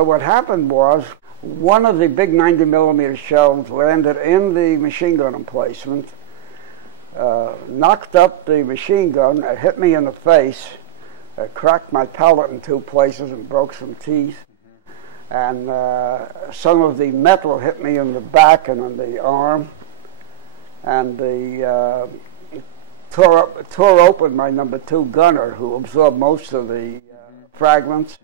So what happened was, one of the big 90mm shells landed in the machine gun emplacement, knocked up the machine gun, it hit me in the face, cracked my palate in 2 places and broke some teeth. And some of the metal hit me in the back and on the arm, and tore open my #2 gunner, who absorbed most of the fragments,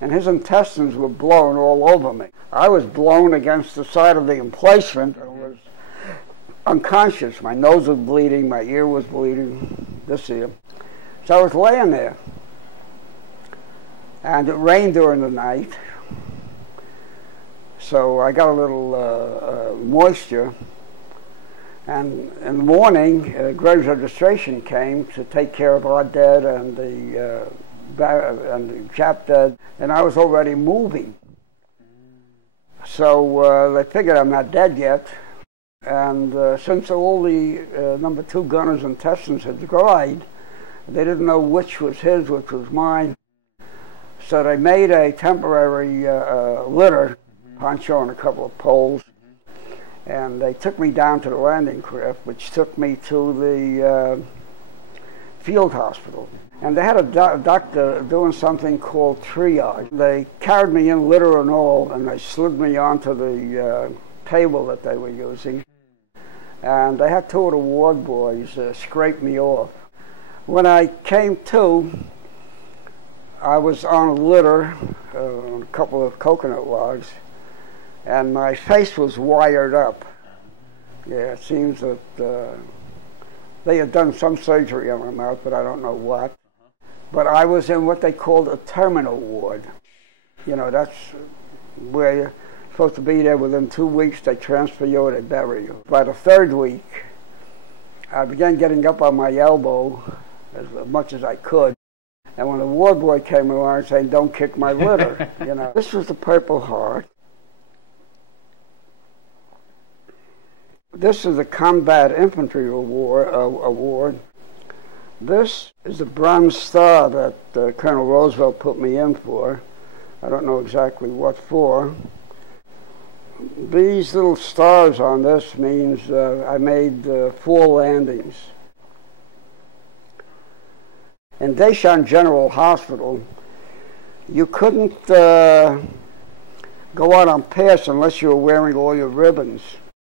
and his intestines were blown all over me. I was blown against the side of the emplacement and was unconscious. My nose was bleeding, my ear was bleeding, this ear. So I was laying there, and it rained during the night. So I got a little moisture, and in the morning, Graves Registration came to take care of our dead and the Jap dead, and I was already moving. So they figured I'm not dead yet, and since all the #2 gunner's intestines had dried, they didn't know which was his, which was mine. So they made a temporary litter, poncho and a couple of poles, and they took me down to the landing craft, which took me to the field hospital. And they had a doctor doing something called triage. They carried me in, litter and all, and they slid me onto the table that they were using. And they had 2 of the ward boys scrape me off. When I came to, I was on a litter, on a couple of coconut logs, and my face was wired up. Yeah, it seems that they had done some surgery on my mouth, but I don't know what. But I was in what they called a terminal ward. You know, that's where you're supposed to be there within 2 weeks. They transfer you or they bury you. By the 3rd week, I began getting up on my elbow as much as I could. And when the ward boy came along saying, "Don't kick my litter," you know. This was the Purple Heart. This is the Combat Infantry Award. This is the Bronze Star that Colonel Roosevelt put me in for. I don't know exactly what for. These little stars on this means I made 4 landings. In Deshan General Hospital, you couldn't go out on pass unless you were wearing all your ribbons.